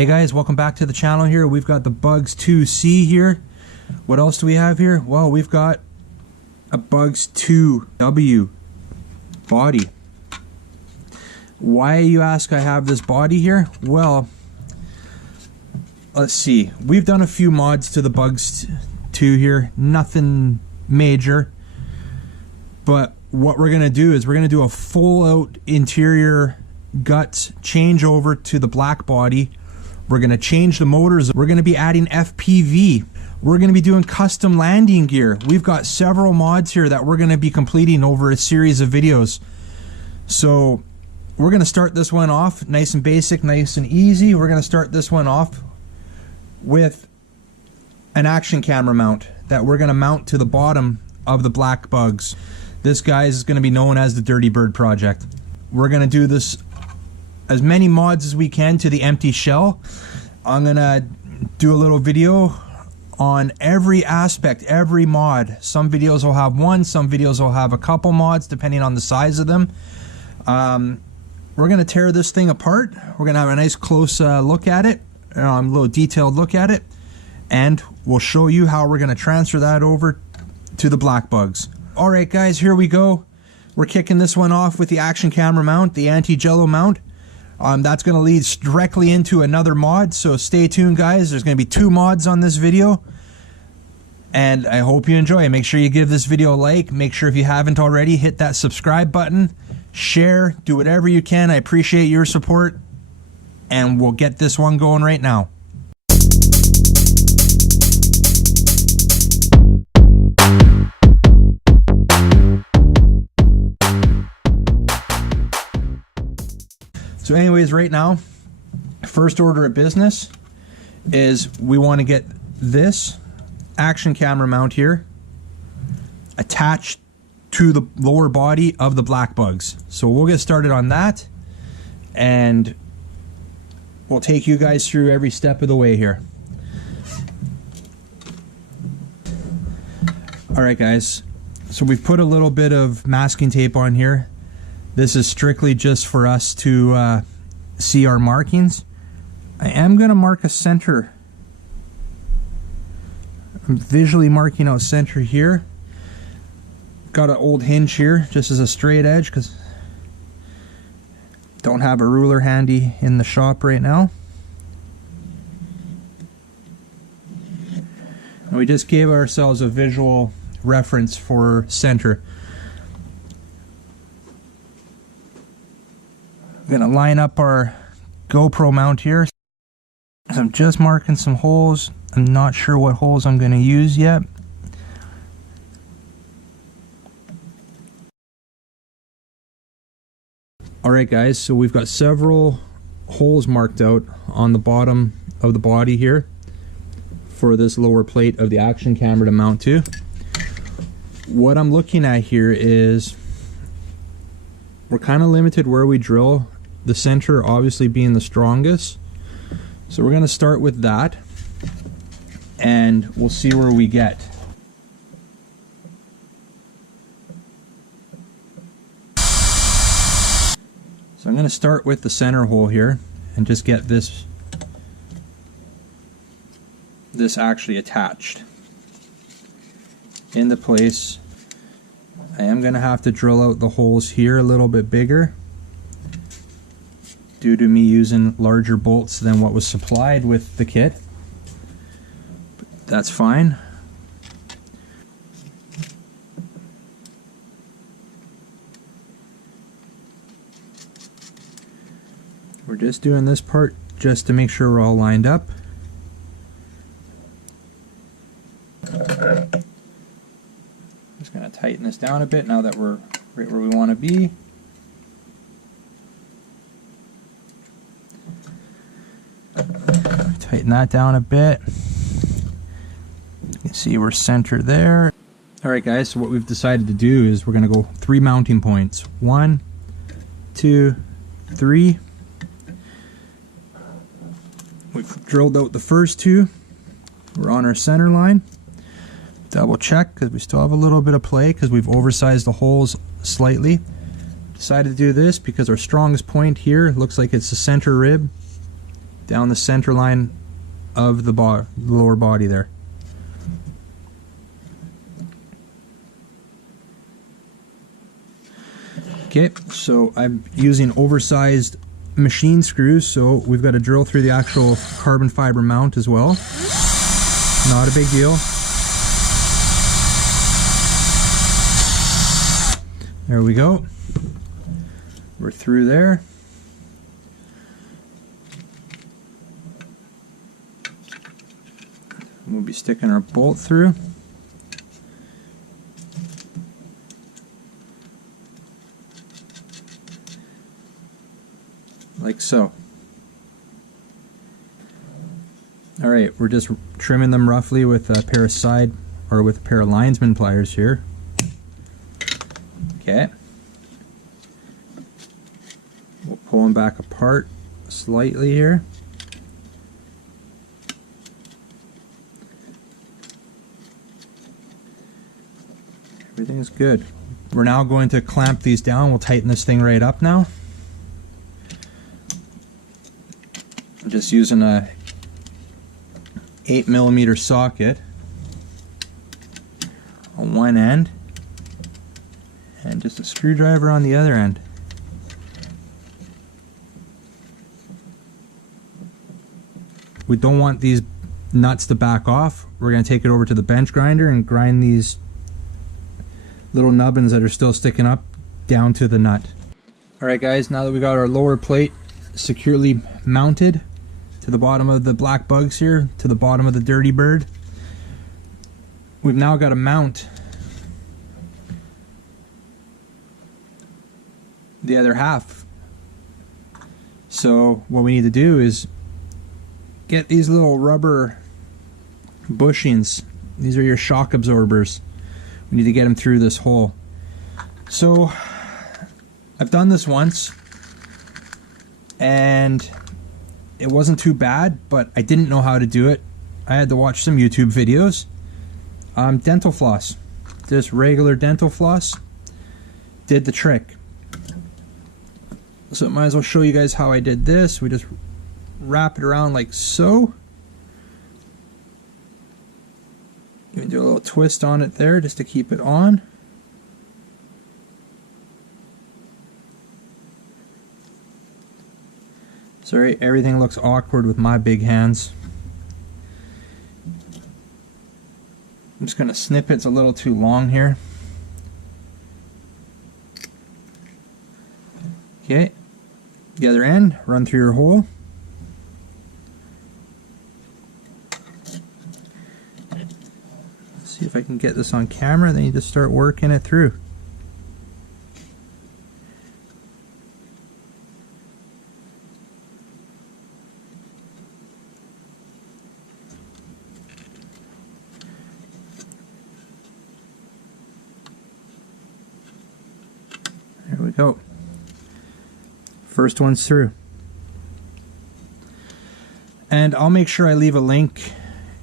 Hey guys, welcome back to the channel here. We've got the Bugs 2C here. What else do we have here? Well, we've got a Bugs 2W body. Why, you ask, I have this body here? Well, let's see. We've done a few mods to the Bugs 2 here. Nothing major. But what we're going to do is we're going to do a full out interior guts changeover to the black body. We're going to change the motors. We're going to be adding FPV. We're going to be doing custom landing gear. We've got several mods here that we're going to be completing over a series of videos. So we're going to start this one off nice and basic, nice and easy. We're going to start this one off with an action camera mount that we're going to mount to the bottom of the black Bugs. This guy is going to be known as the Dirty Bird Project. We're going to do this as many mods as we can to the empty shell. I'm gonna do a little video on every aspect, every mod. Some videos will have one, some videos will have a couple mods depending on the size of them. We're gonna tear this thing apart. We're gonna have a nice close look at it, a little detailed look at it, and we'll show you how we're gonna transfer that over to the black Bugs. Alright guys, here we go. We're kicking this one off with the action camera mount, the anti-jello mount. That's going to lead directly into another mod, so stay tuned guys. There's going to be 2 mods on this video, and I hope you enjoy. Make sure you give this video a like. Make sure, if you haven't already, hit that subscribe button, share, do whatever you can. I appreciate your support, and we'll get this one going right now. So anyways, right now, first order of business is we want to get this action camera mount here attached to the lower body of the black Bugs. So we'll get started on that, and we'll take you guys through every step of the way here. Alright guys, so we've put a little bit of masking tape on here. This is strictly just for us to see our markings. I am going to mark a center. I'm visually marking out center here. Got an old hinge here just as a straight edge because don't have a ruler handy in the shop right now. And we just gave ourselves a visual reference for center. I'm going to line up our GoPro mount here. I'm just marking some holes. I'm not sure what holes I'm going to use yet. Alright guys, so we've got several holes marked out on the bottom of the body here for this lower plate of the action camera to mount to. What I'm looking at here is we're kind of limited where we drill, the center obviously being the strongest. So we're going to start with that, and we'll see where we get. So I'm going to start with the center hole here and just get this actually attached into place. I am going to have to drill out the holes here a little bit bigger due to me using larger bolts than what was supplied with the kit. But that's fine. We're just doing this part just to make sure we're all lined up. Just going to tighten this down a bit now that we're right where we want to be. Tighten that down a bit. You can see we're centered there. Alright guys, so what we've decided to do is we're going to go 3 mounting points. 1, 2, 3. We've drilled out the first 2. We're on our center line. Double check because we still have a little bit of play because we've oversized the holes slightly. Decided to do this because our strongest point here looks like it's the center rib. down the center line of the lower body there. Okay, so I'm using oversized machine screws, so we've got to drill through the actual carbon fiber mount as well. Not a big deal. There we go. We're through there. We'll be sticking our bolt through. Like so. Alright, we're just trimming them roughly with a pair of linesman pliers here. Okay. We'll pull them back apart slightly here. Everything's good. We're now going to clamp these down. We'll tighten this thing right up now. I'm just using a 8mm socket on one end and just a screwdriver on the other end. We don't want these nuts to back off. We're going to take it over to the bench grinder and grind these little nubbins that are still sticking up down to the nut. Alright guys, now that we got our lower plate securely mounted to the bottom of the black bugs here, to the bottom of the dirty bird, we've now got to mount the other half. So what we need to do is get these little rubber bushings. These are your shock absorbers. We need to get them through this hole. So I've done this once and it wasn't too bad, but I didn't know how to do it. I had to watch some YouTube videos. Dental floss, just regular dental floss, did the trick. So I might as well show you guys how I did this. We just wrap it around like so. You can do a little twist on it there just to keep it on. Sorry, everything looks awkward with my big hands. I'm just going to snip it. It's a little too long here. Okay, the other end, run through your hole. See if I can get this on camera, then you just start working it through. There we go. First one's through. And I'll make sure I leave a link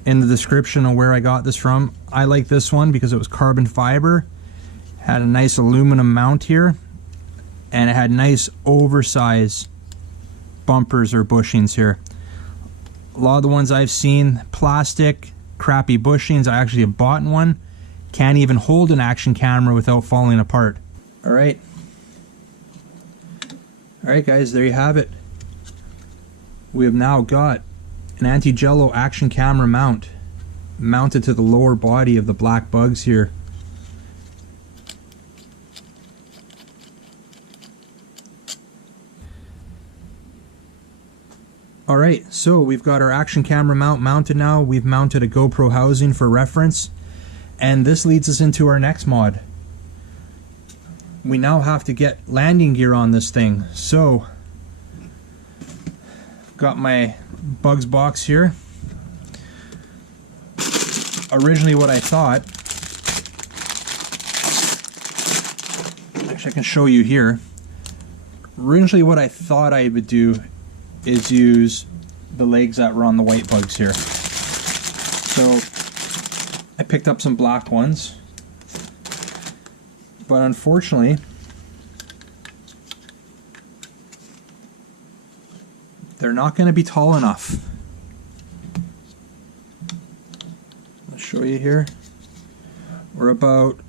in the description of where I got this from. I like this one because it was carbon fiber, had a nice aluminum mount here, and it had nice oversized bumpers or bushings here. A lot of the ones I've seen, plastic, crappy bushings. I actually have bought one. Can't even hold an action camera without falling apart. Alright. Alright guys, there you have it. We have now got an anti-jello action camera mount mounted to the lower body of the black bugs here. Alright, so we've got our action camera mount mounted now. We've mounted a GoPro housing for reference, and this leads us into our next mod. We now have to get landing gear on this thing. So got my bugs box here. Originally what I thought, actually I can show you here. Originally what I thought I would do is use the legs that were on the white bugs here. So I picked up some black ones, but unfortunately they're not going to be tall enough. I'll show you here. We're about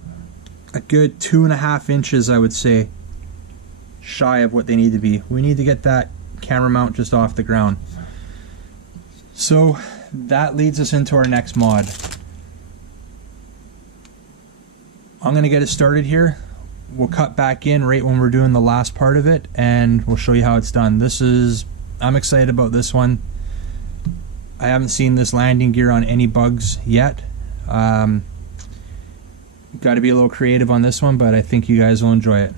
a good 2.5 inches, I would say, shy of what they need to be. We need to get that camera mount just off the ground. So that leads us into our next mod. I'm going to get it started here. We'll cut back in right when we're doing the last part of it, and we'll show you how it's done. I'm excited about this one. I haven't seen this landing gear on any bugs yet. Got to be a little creative on this one, but I think you guys will enjoy it.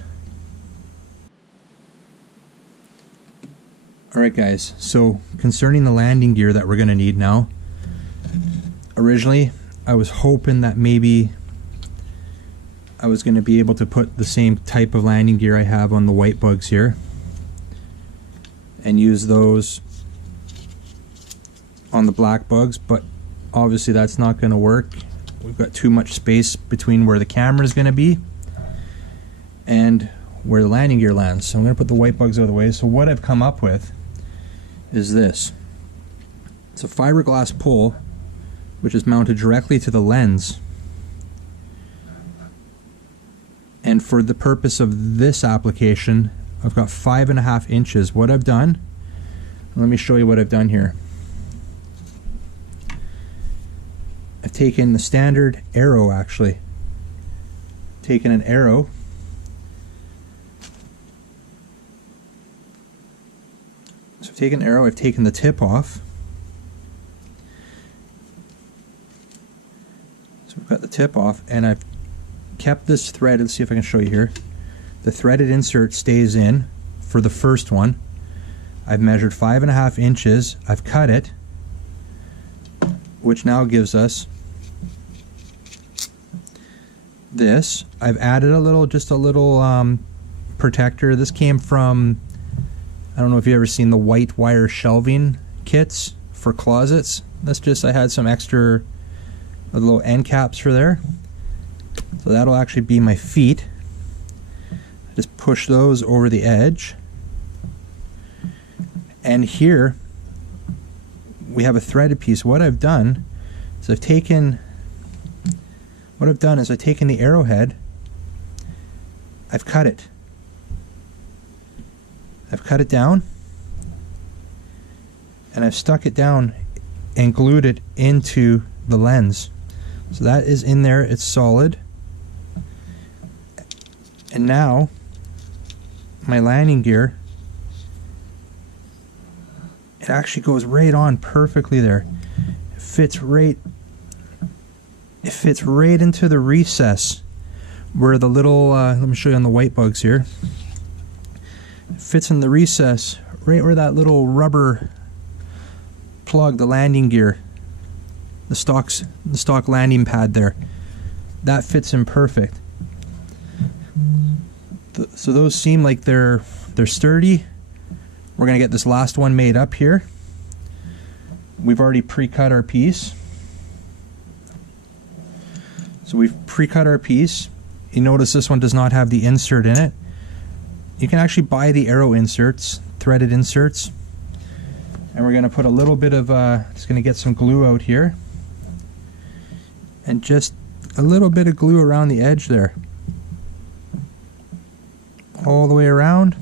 Alright guys, so concerning the landing gear that we're going to need now, originally I was hoping that maybe I was going to be able to put the same type of landing gear I have on the white bugs here and use those on the black bugs, but obviously that's not going to work. We've got too much space between where the camera is going to be and where the landing gear lands. So I'm going to put the white bugs out of the way. So what I've come up with is this. It's a fiberglass pole which is mounted directly to the lens. And for the purpose of this application, I've got 5.5 inches. What I've done, let me show you what I've done here. I've taken the standard arrow, actually. Taken an arrow. So I've taken an arrow, I've taken the tip off. So we've got the tip off, and I've kept this thread. Let's see if I can show you here. The threaded insert stays in for the first one. I've measured 5.5 inches. I've cut it, which now gives us this. I've added just a little protector. This came from, I don't know if you've ever seen the white wire shelving kits for closets. That's just, I had some extra little end caps for there. So that'll actually be my feet. Just push those over the edge. And here we have a threaded piece. What I've done is I've taken the arrowhead, I've cut it. I've cut it down, and I've stuck it down and glued it into the lens. So that is in there, it's solid. And now my landing gear, it actually goes right on perfectly there. It fits right into the recess where the little, let me show you on the white bugs here. It fits in the recess right where that little rubber plug, the landing gear, the stock landing pad there, that fits in perfect. So those seem like they're sturdy. We're going to get this last one made up here. We've already pre-cut our piece. So we've pre-cut our piece. You notice this one does not have the insert in it. You can actually buy the arrow inserts, threaded inserts. And we're going to put a little bit of, just going to get some glue out here. And just a little bit of glue around the edge there. All the way around.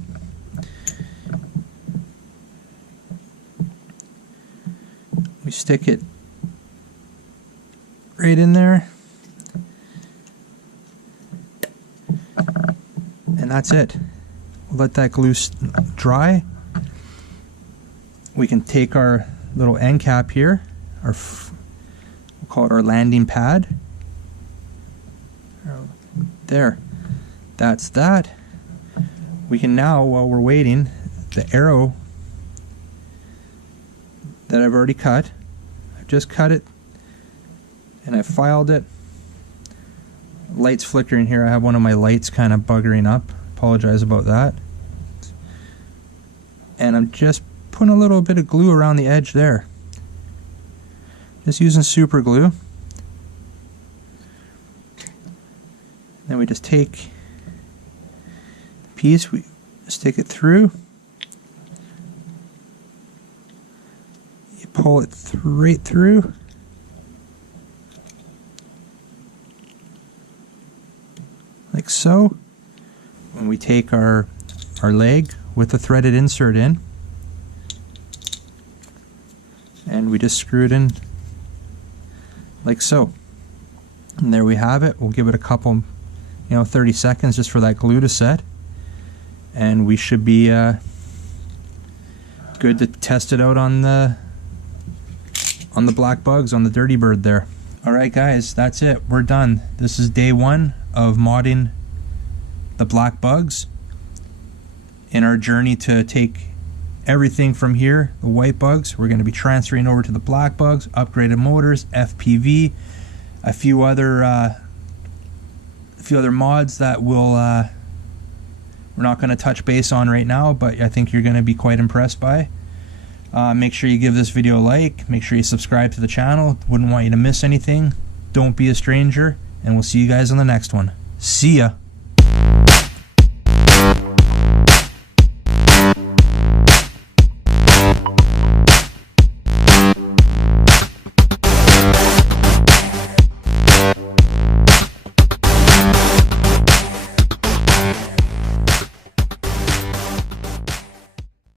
We stick it right in there. And that's it. We'll let that glue dry. We can take our little end cap here, we'll call it our landing pad. There. That's that. We can now, while we're waiting, the arrow that I've already cut, I've just cut it and I've filed it. Lights flickering here. I have one of my lights kind of buggering up. Apologize about that. And I'm just putting a little bit of glue around the edge there. Just using super glue. Then we just take the piece, we stick it through. pull it right through. Like so. When we take our leg with the threaded insert in, and we just screw it in like so. And there we have it. We'll give it a couple, 30 seconds just for that glue to set. And we should be good to test it out on the black bugs, on the Dirty Bird there. Alright guys, that's it. We're done. This is day 1 of modding the black bugs in our journey to take everything from here, the white bugs, we're going to be transferring over to the black bugs, upgraded motors, FPV, a few other mods that we're not going to touch base on right now, but I think you're going to be quite impressed by. Make sure you give this video a like, make sure you subscribe to the channel, wouldn't want you to miss anything. Don't be a stranger, and we'll see you guys on the next one. See ya!